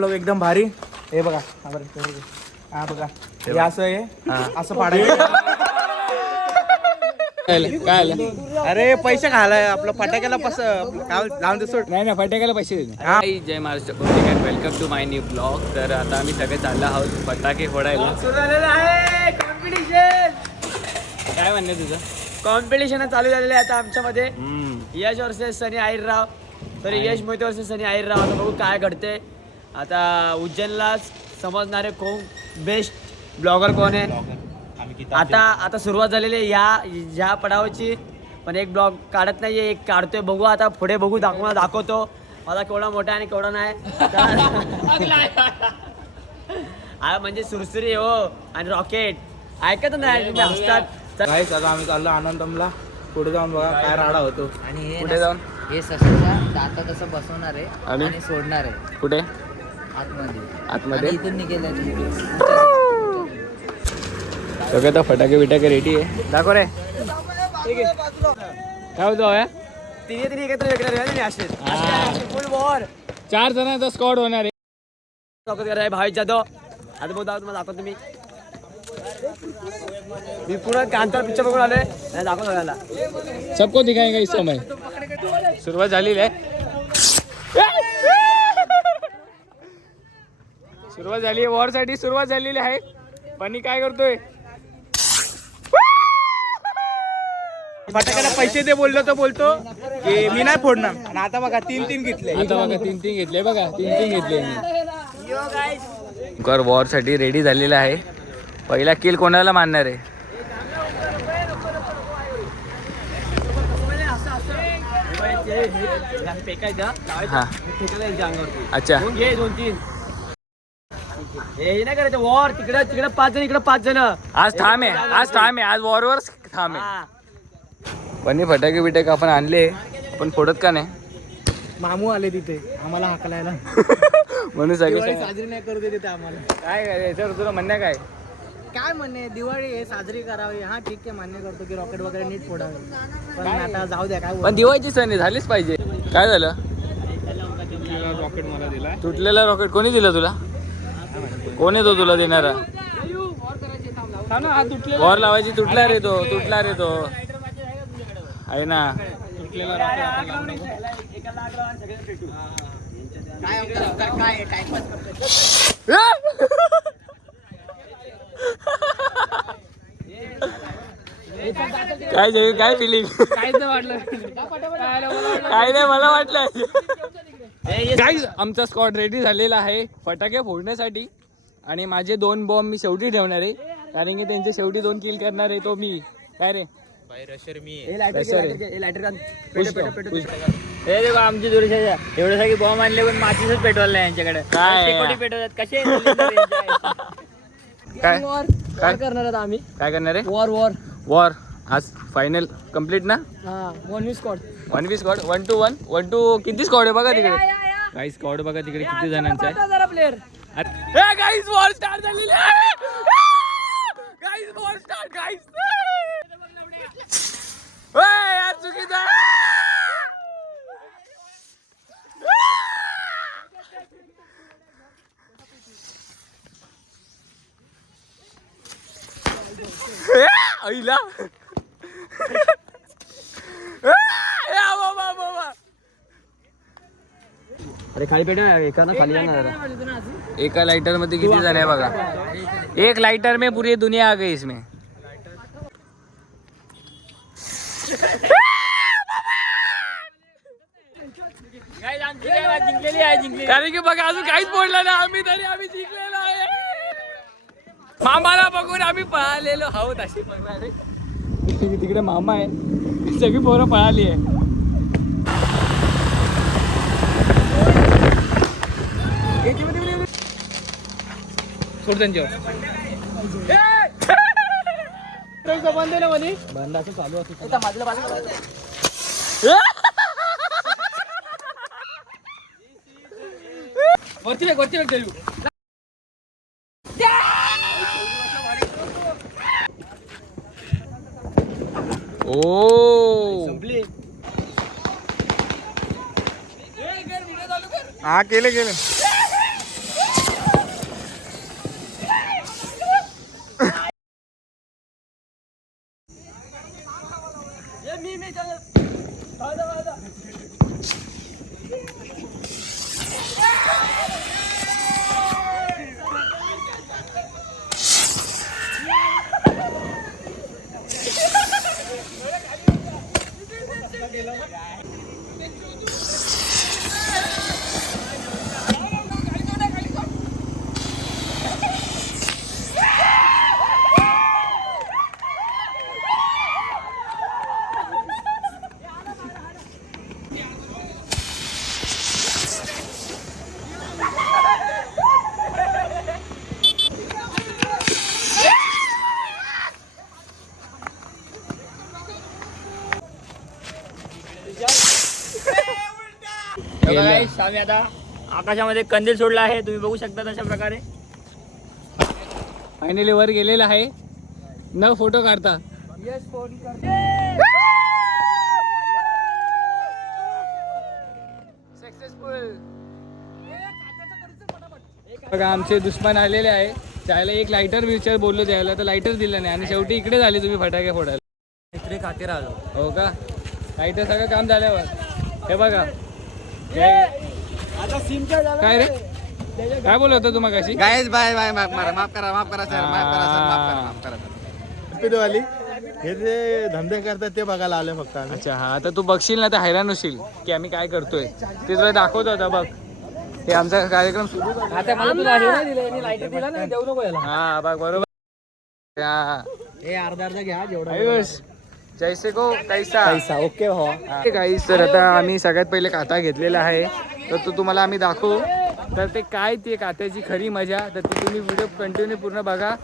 लोक एकदम भारी. हे बघा हा बरं, हे बघा. हा बघा. हे असं आहे. असं पाडायचं. काय आलं? अरे पैसे घालाय आपलं फटाक्याला पस काय लावून दे सोड. नाही ना फटाक्याला पैसे हा. हाय जय महाराष्ट्र. कोणते काय welcome to my new blog तर आता आम्ही सगळे चाललो आहोत फटाके फोडायला. काय म्हणणे तुझं? कॉम्पिटिशन चालू झालेले आहे आता आमच्यामध्ये. यश वर्सेस सनी आईरराव तर यश मोहिते वर्सेस सनी आईरराव आता बघू काय घडते आता उज्जैनला समजणारे कोण बेस्ट ब्लॉगर कोण आहे? आता आता सुरुवात झालेली आहे या ह्या पडावाची. पण एक ब्लॉग काढत नाहीये एक काढतोय. बघू आता पुढे बघू दाखवून दाखवतो. माझा केवढा मोठा आहे आणि केवढा नाही. हा म्हणजे सुरसुरी हो आणि रॉकेट ऐकत नाही तुम्ही हसतात. आता आम्ही चाललो आनंदमला. पुढे जाऊन बघा काय राडा होतो. आणि हे ना- जाऊन. हे सशाच्या दातात असं बसवणार आहे आणि? आणि सोडणार आहे. कुठे आतमध्ये? आणि सगळे तर फटाके बिटाके रेडी आहे. दाखव रे. काय होतो हव्या तिने तिने एकत्र वेगळे राहिले असे हा. फुल वॉर चार जणांचा स्कॉड होणार आहे. दाखवत करा भावेश जाधव. आता बघू दाखव तुम्हाला दाखवतो मी. मी पुन्हा कांतार पिक्चर बघून आलोय. नाही दाखव सगळ्याला सबको दिखाएगा इस समय. सुरुवात झालेली आहे. सुरुवात झाली आहे वॉरसाठी सुरुवात झालेली आहे पण काय करतोय फटाक्याला पैसे दे बोललो तर बोलतो की मी नाही फोडणार आणि आता बघा तीन तीन घेतले आता बघा तीन तीन घेतले बघा तीन तीन घेतले कर वॉरसाठी रेडी झालेला आहे पहिला किल कोणाला मानणार आहे हा अच्छा दोन तीन हे नाही करायचं वॉर तिकडे तिकडे पाच जण इकडे पाच जण. आज थांब आहे आज थांब आहे आज वॉरवर थांब आहे. हा. पण फटाके बिटाके आपण आणले पण फोडत का नाही? मामू आले तिथे आम्हाला हाकलायला. म्हणून सगळे दिवाळी. साजरी नाही करू दे तिथे आम्हाला. काय करायचं तुला म्हणणं काय? काय म्हणणे दिवाळी आहे साजरी करावी. हा ठीक आहे मान्य करतो की रॉकेट वगैरे नीट फोडावे. पण आता जाऊ द्या काय पण दिवाळीची सण आहे झालीच पाहिजे. काय झालं? रॉकेट मला दिला तुटलेला रॉकेट कोणी दिलं तुला? कोण येतो तुला देणारा? वॉर लावायची तुटला रे तो तुटला रे तो. आहे ना. काय जय काय फिलिंग काय नाही मला वाटलं. काय आमचा स्कॉट रेडी झालेला आहे. फटाके फोडण्यासाठी. आणि माझे दोन बॉम्ब मी शेवटी ठेवणार आहे. कारण की त्यांचे शेवटी दोन किल करणार आहे तो मी. काय रे? हे देखो आमची दुरुस्त एवढे सगळे बॉम्ब आणले पण माचीसच पेटवलं यांच्याकडे. काय? पेटवतात. कसे? काय? वॉर काय? करणार आहेत आम्ही. काय करणार आहे? वॉर वॉर वॉर आज फायनल कंप्लीट ना? हा one v squad one v squad one two one one two किती स्कॉड आहे बघा तिकडे? काही स्कॉड बघा तिकडे किती जणांचा आहे গাইস ওয়ান স্টার দিলে গাইস ওয়ান স্টার গাইস ওই আর চুকি যা Ayla. अरे खाली पेटव एका ना खाली जरा. एका लाइटरमध्ये किती जण आहे बघा. एक लाइटर में पूरी दुनिया आ गई इसमें. जिंकलेली आहे जिंकलेली कारण की बघा अजून काहीच बोललं नाही. आम्ही तरी आम्ही जिंकलेलो आहे. मामाला बघून आम्ही पळालेलो आहोत अशी बघणारे तिकडे मामा आहे. सगळी पोरं पळाली आहे. सोड त्यांच्यावर. बंद असं चालू असं वरती बघ वरती बघ देऊ ओ. संपली हा केले केले. Yeah. आम्ही आता आकाशामध्ये कंदील सोडला आहे. तुम्ही बघू शकता तशा प्रकारे. फायनली वर गेलेला आहे. न फोटो काढता. बघा आमचे दुश्मन आलेले आहे. त्याला एक लायटर विचार बोललो द्यायला तर लायटर दिलं नाही. आणि शेवटी इकडे झाले तुम्ही फटाके फोडायला. मित्र खातीर आलो. हो का? लायटर सगळं काम झाल्यावर. हे बघा. काय रे? काय बोलत होता तुम्हाला कशी गायच बाय बाय माफ करा माफ करा माफ करा सर माफ करा सर माफ करा माफ करा सर हे जे धंदे करतात ते बघायला आले फक्त आम्ही. अच्छा हा आता तू बघशील ना तर हैराण होशील की आम्ही काय करतोय. ते तुला दाखवतो आता बघ. हे आमचा कार्यक्रम सुरू आता मला तुला हे नाही दिलं लाइट दिला नाही देऊ नको याला. हा बघ बरोबर. हा. हे. अर्धा अर्धा घ्या जेवढा आयुष जैसे को कैसा? ओके भावा गाईस तर आता आम्ही सगळ्यात पहिले काता घेतलेला आहे. तर तो तुम्हाला आम्ही दाखवू. तर ते काय ती कात्याची खरी मजा. तर ती तुम्ही व्हिडिओ कंटिन्यू पूर्ण बघा.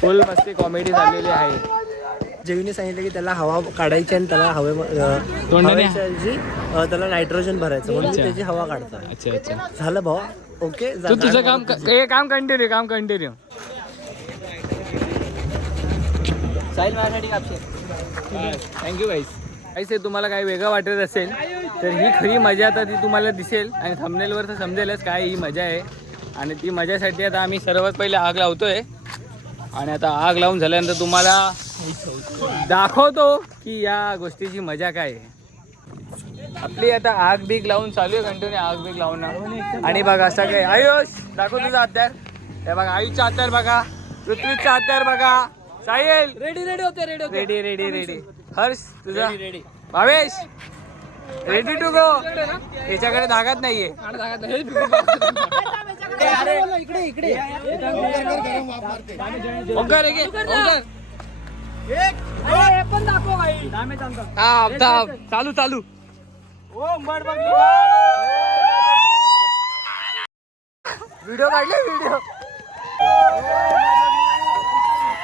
फुल मस्ती कॉमेडी झालेली आहे. जेवीने सांगितलं की त्याला हवा काढायची आणि त्याला हवे तोंडाने? त्याला नायट्रोजन भरायचं म्हणून. त्याची हवा काढतात. अच्छा अच्छा. झालं भावा? ओके तू तुझं काम हे काम कंटिन्यू काम कंटिन्यू साहिल माझ्यासाठी कापशे थँक्यू गाईस ऐसे हे तुम्हाला काही वेगळं वाटत असेल तर ही खरी मजा आता ती तुम्हाला दिसेल आणि थंबनेलवर तर समजेलच काय ही मजा आहे. आणि ती मजासाठी आता आम्ही सर्वात पहिले आग लावतोय. आणि आता आग लावून झाल्यानंतर तुम्हाला दाखवतो की या गोष्टीची मजा काय आहे. आपली आता आग बीग लावून चालू आहे कंटिन्यू आग बीग लावून आणि बघा सगळे आयुष दाखव तुझा हत्यार. हे बघा आयुषचा हत्यार बघा पृथ्वीचा हत्यार बघा. साहिल. रेडी रेडी होते रेडी होते. रेडी रेडी रेडी हर्ष तुझा. भावेश. रेडी टू गो त्याच्याकडे धागात नाहीये. इकडे इकडे. ओंकार एक एक, ओंकार पण दाखव थांब चालू चालू. व्हिडिओ काढले व्हिडिओ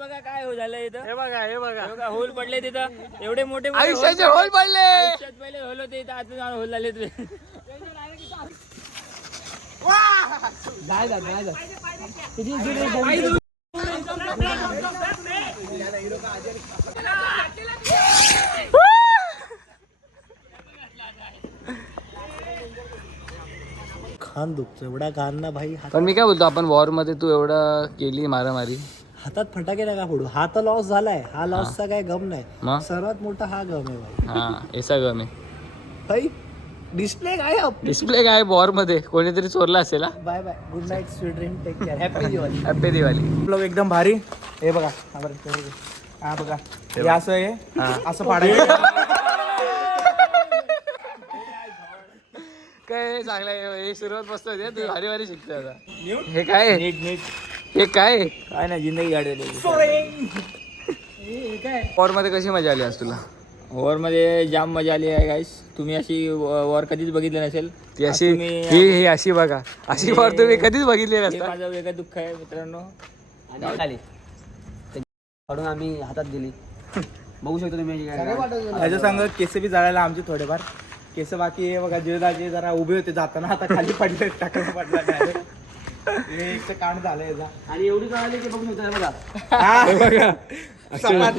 बघा काय हो झालं इथं. हे बघा हे बघा. बघा होल पडले तिथं. एवढे मोठे मोठे आयुष्याचे होल पडले. आयुष्यात पहिले होल होते इथं आता जाऊन होल झाले जाय जा जाय जा खान दुखतो एवढा घाण ना भाई. पण मी काय बोलतो आपण वॉरमध्ये तू एवढं केली मारामारी. हातात फटाके नका फोडू. हा तर लॉस झालाय. हा लॉसचा काय गम नाही. मग? सर्वात मोठा हा गम आहे भाई. हा हे सगळं मी भाई डिस्प्ले काय डिस्प्ले काय वॉरमध्ये कोणीतरी चोरला असेल bye bye good night sweet dream take care happy Diwali happy Diwali लोक एकदम भारी. हे बघा. हा बरं, बघा. हा बघा. हे असं आहे. असं पाडायचं. काय चांगलं आहे. हे सुरुवात मस्त होती हं. तू भारी भारी शिकतोय आता. हे काय? आहे? हे काय? काय नाही जिंदगी गाडी वॉरमध्ये कशी मजा आली आज तुला? ओव्हरमध्ये जाम मजा आली आहे गाईस तुम्ही अशी वर कधीच बघितली नसेल? ती अशी ही ही अशी बघा. अशी वर तुम्ही कधीच बघितली नसता. माझं वेगळं दुःख आहे मित्रांनो. आणि खाली काढून आम्ही हातात दिली. बघू शकतो तुम्ही त्याच्या संग केस बी जाळायला आमचे थोडेफार. केस बाकी आहे बघा जिरदाचे जरा उभे होते जाताना आता खाली पडले टाकलं पडला एक तर कांड झालं याचा. आणि एवढी की बघू शकतो हे बघा. सपाट.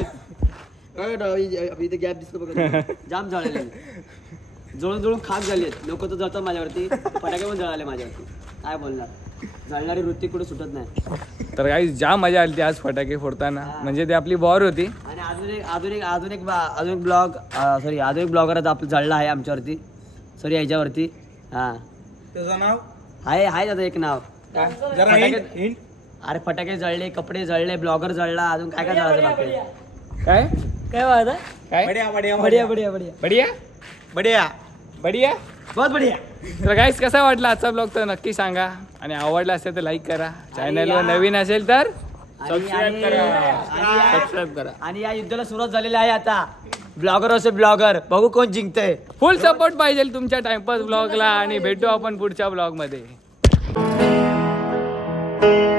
इथे गॅप दिसतो बघा. जाम जळाले जळून जळून खाक झाली आहेत. लोक तर जळतात माझ्यावरती. फटाके पण जळाले माझ्यावरती. काय बोलणार? जळणारी वृत्ती कुठे सुटत नाही. तर काही जाम मजा आली आज फटाके फोडताना. म्हणजे ते आपली बॉर होती. आणि अजून एक अजून एक अजून एक बा- अजून एक ब्लॉग सॉरी अजून एक ब्लॉगर आपलं जळला आहे आमच्यावरती. सॉरी याच्यावरती. हा. त्याचं नाव? आहे आहे त्याचं एक नाव. फटाके- hint-. अरे फटाके जळले कपडे जळले ब्लॉगर जळला अजून काय काय जळायचं बाकी? आहे? काय? काय वाटत काय? बढिया बढिया बढिया बढिया. बढिया बढिया. बढिया? बढिया. बहुत बढिया. तर गाईस कसा वाटला आजचा ब्लॉग तर नक्की सांगा. आणि आवडला असेल तर लाईक करा. चॅनलवर नवीन असेल तर आणि- आणि- आणि- सबस्क्राईब करा. आणि या युद्धाला सुरुवात झालेली आहे आता. ब्लॉगर असे ब्लॉगर बघू कोण जिंकतंय. फुल सपोर्ट पाहिजे तुमच्या टाइमपास ब्लॉगला आणि भेटू आपण पुढच्या ब्लॉगमध्ये Thank you.